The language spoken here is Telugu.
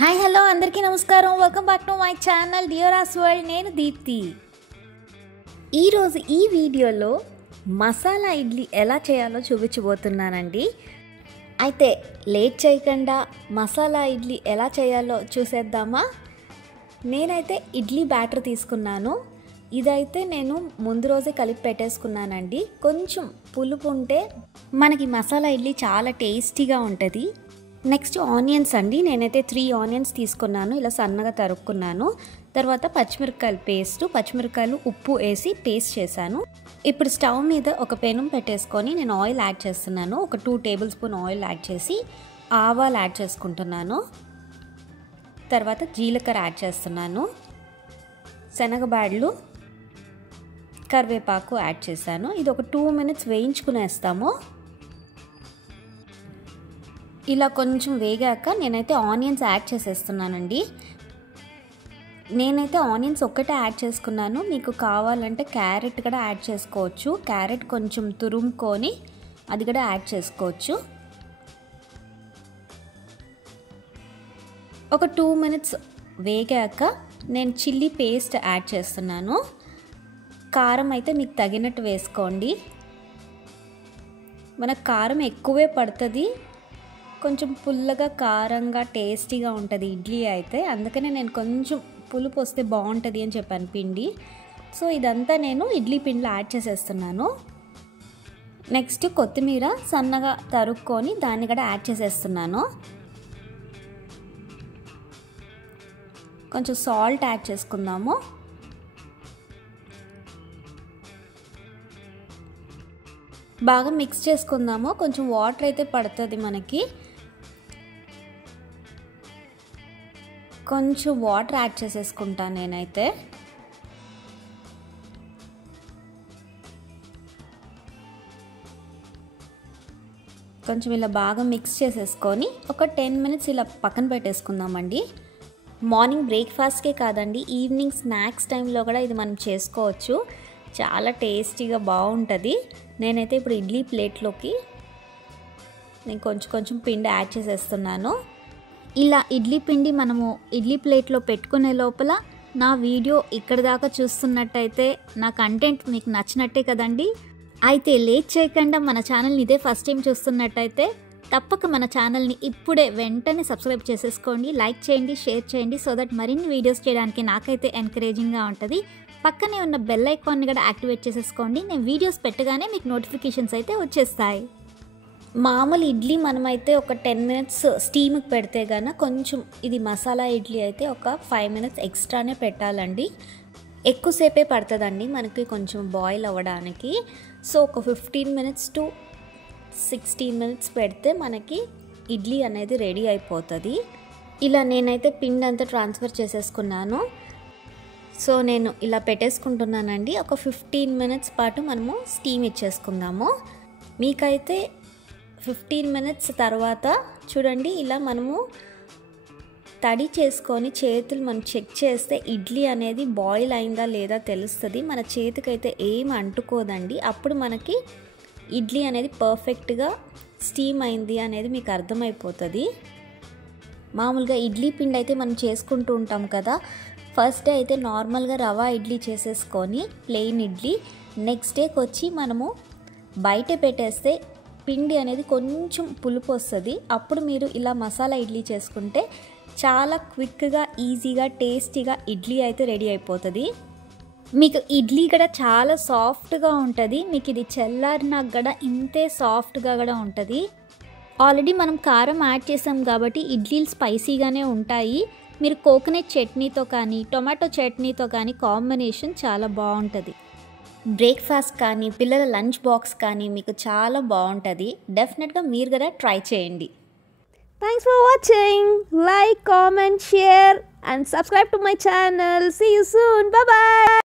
హాయ్ హలో అందరికీ నమస్కారం. Welcome back to my channel డియోరాస్ వరల్డ్. నేను దీప్తి. ఈరోజు ఈ వీడియోలో మసాలా ఇడ్లీ ఎలా చేయాలో చూపించబోతున్నానండి. అయితే లేట్ చేయకుండా మసాలా ఇడ్లీ ఎలా చేయాలో చూసేద్దామా? నేనైతే ఇడ్లీ బ్యాటర్ తీసుకున్నాను. ఇదైతే నేను ముందు రోజే కలిపి పెట్టేసుకున్నానండి. కొంచెం పులుపు ఉంటే మనకి మసాలా ఇడ్లీ చాలా టేస్టీగా ఉంటుంది. నెక్స్ట్ ఆనియన్స్ అండి. నేనైతే 3 ఆనియన్స్ తీసుకున్నాను. ఇలా సన్నగా తరుక్కున్నాను. తర్వాత పచ్చిమిరపకాయలు ఉప్పు వేసి పేస్ట్ చేశాను. ఇప్పుడు స్టవ్ మీద ఒక పెనం పెట్టేసుకొని నేను ఆయిల్ యాడ్ చేస్తున్నాను. ఒక 2 టేబుల్ స్పూన్ ఆయిల్ యాడ్ చేసి ఆవాలు యాడ్ చేసుకుంటున్నాను. తర్వాత జీలకర్ర యాడ్ చేస్తున్నాను. శనగబాడలు, కరివేపాకు యాడ్ చేశాను. ఇది ఒక 2 మినిట్స్ వేయించుకునేస్తాము. ఇలా కొంచెం వేగాక నేనైతే ఆనియన్స్ యాడ్ చేసేస్తున్నానండి. నేనైతే ఆనియన్స్ ఒక్కటే యాడ్ చేసుకున్నాను. మీకు కావాలంటే క్యారెట్ కూడా యాడ్ చేసుకోవచ్చు. క్యారెట్ కొంచెం తురుముకొని అది కూడా యాడ్ చేసుకోవచ్చు. ఒక 2 మినిట్స్ వేగాక నేను చిల్లీ పేస్ట్ యాడ్ చేస్తున్నాను. కారం అయితే మీకు తగినట్టు వేసుకోండి. మనకు కారం ఎక్కువే పడుతుంది. కొంచెం పుల్లగా కారంగా టేస్టీగా ఉంటుంది ఇడ్లీ అయితే. అందుకనే నేను కొంచెం పులుపు వస్తే బాగుంటుంది అని చెప్పాను పిండి. సో ఇదంతా నేను ఇడ్లీ పిండిలో యాడ్ చేసేస్తున్నాను. నెక్స్ట్ కొత్తిమీర సన్నగా తరుక్కొని దాన్ని కూడా యాడ్ చేసేస్తున్నాను. కొంచెం సాల్ట్ యాడ్ చేసుకుందాము. బాగా మిక్స్ చేసుకుందాము. కొంచెం వాటర్ అయితే పడుతుంది మనకి. కొంచెం వాటర్ యాడ్ చేసేసుకుంటాను నేనైతే. కొంచెం ఇలా బాగా మిక్స్ చేసేసుకొని ఒక 10 మినిట్స్ ఇలా పక్కన పెట్టేసుకుందామండి. మార్నింగ్ బ్రేక్ఫాస్ట్కే కాదండి, ఈవినింగ్ స్నాక్స్ టైంలో కూడా ఇది మనం చేసుకోవచ్చు. చాలా టేస్టీగా బాగుంటుంది. నేనైతే ఇప్పుడు ఇడ్లీ ప్లేట్లోకి నేను కొంచెం పిండి యాడ్ చేసేస్తున్నాను. ఇలా ఇడ్లీ పిండి మనము ఇడ్లీ ప్లేట్లో పెట్టుకునే లోపల నా వీడియో ఇక్కడి దాకా చూస్తున్నట్టయితే నా కంటెంట్ మీకు నచ్చినట్టే కదండి. అయితే లేట్ చేయకుండా మన ఛానల్ని ఇదే ఫస్ట్ టైం చూస్తున్నట్టయితే తప్పక మన ఛానల్ని ఇప్పుడే వెంటనే సబ్స్క్రైబ్ చేసేసుకోండి. లైక్ చేయండి, షేర్ చేయండి. సో దట్ మరిన్ని వీడియోస్ చేయడానికి నాకైతే ఎంకరేజింగ్గా ఉంటుంది. పక్కనే ఉన్న బెల్ ఐకాన్ని కూడా యాక్టివేట్ చేసేసుకోండి. నేను వీడియోస్ పెట్టగానే మీకు నోటిఫికేషన్స్ అయితే వచ్చేస్తాయి. మామూలు ఇడ్లీ మనమైతే ఒక 10 మినిట్స్ స్టీమ్కి పెడితే గాన కొంచెం ఇది మసాలా ఇడ్లీ అయితే ఒక 5 మినిట్స్ ఎక్స్ట్రానే పెట్టాలండి. ఎక్కువసేపే పడుతుందండి మనకి కొంచెం బాయిల్ అవ్వడానికి. సో ఒక 15 మినిట్స్ టు 16 మినిట్స్ పెడితే మనకి ఇడ్లీ అనేది రెడీ అయిపోతుంది. ఇలా నేనైతే పిండి అంతా ట్రాన్స్ఫర్ చేసేసుకున్నాను. సో నేను ఇలా పెట్టేసుకుంటున్నానండి. ఒక 15 మినిట్స్ పాటు మనము స్టీమ్ ఇచ్చేసుకుందాము. మీకైతే 15 మినిట్స్ తర్వాత చూడండి ఇలా మనము తడి చేసుకొని చేతులు మనం చెక్ చేస్తే ఇడ్లీ అనేది బాయిల్ అయిందా లేదా తెలుస్తుంది. మన చేతికైతే ఏం అంటుకోదండి. అప్పుడు మనకి ఇడ్లీ అనేది పర్ఫెక్ట్గా స్టీమ్ అయింది అనేది మీకు అర్థమైపోతుంది. మామూలుగా ఇడ్లీ పిండి అయితే మనం చేసుకుంటూ ఉంటాం కదా. ఫస్ట్ డే అయితే నార్మల్గా రవా ఇడ్లీ చేసేసుకొని ప్లెయిన్ ఇడ్లీ, నెక్స్ట్ డేకి వచ్చి మనము బయట పెట్టేస్తే పిండి అనేది కొంచెం పులుపు వస్తుంది. అప్పుడు మీరు ఇలా మసాలా ఇడ్లీ చేసుకుంటే చాలా క్విక్గా, ఈజీగా, టేస్టీగా ఇడ్లీ అయితే రెడీ అయిపోతుంది. మీకు ఇడ్లీ కూడా చాలా సాఫ్ట్గా ఉంటుంది. మీకు ఇది చల్లారినాక కూడా ఇంతే సాఫ్ట్గా కూడా ఉంటుంది. ఆల్రెడీ మనం కారం యాడ్ చేసాం కాబట్టి ఇడ్లీలు స్పైసీగానే ఉంటాయి. మీరు కోకోనట్ చట్నీతో కానీ టొమాటో చట్నీతో కానీ కాంబినేషన్ చాలా బాగుంటుంది. బ్రేక్ఫాస్ట్ కానీ పిల్లల లంచ్ బాక్స్ కానీ మీకు చాలా బాగుంటుంది. డెఫినెట్గా మీరు కూడా ట్రై చేయండి. Thanks for watching. Like, comment, share and subscribe to my channel. See you soon. Bye bye.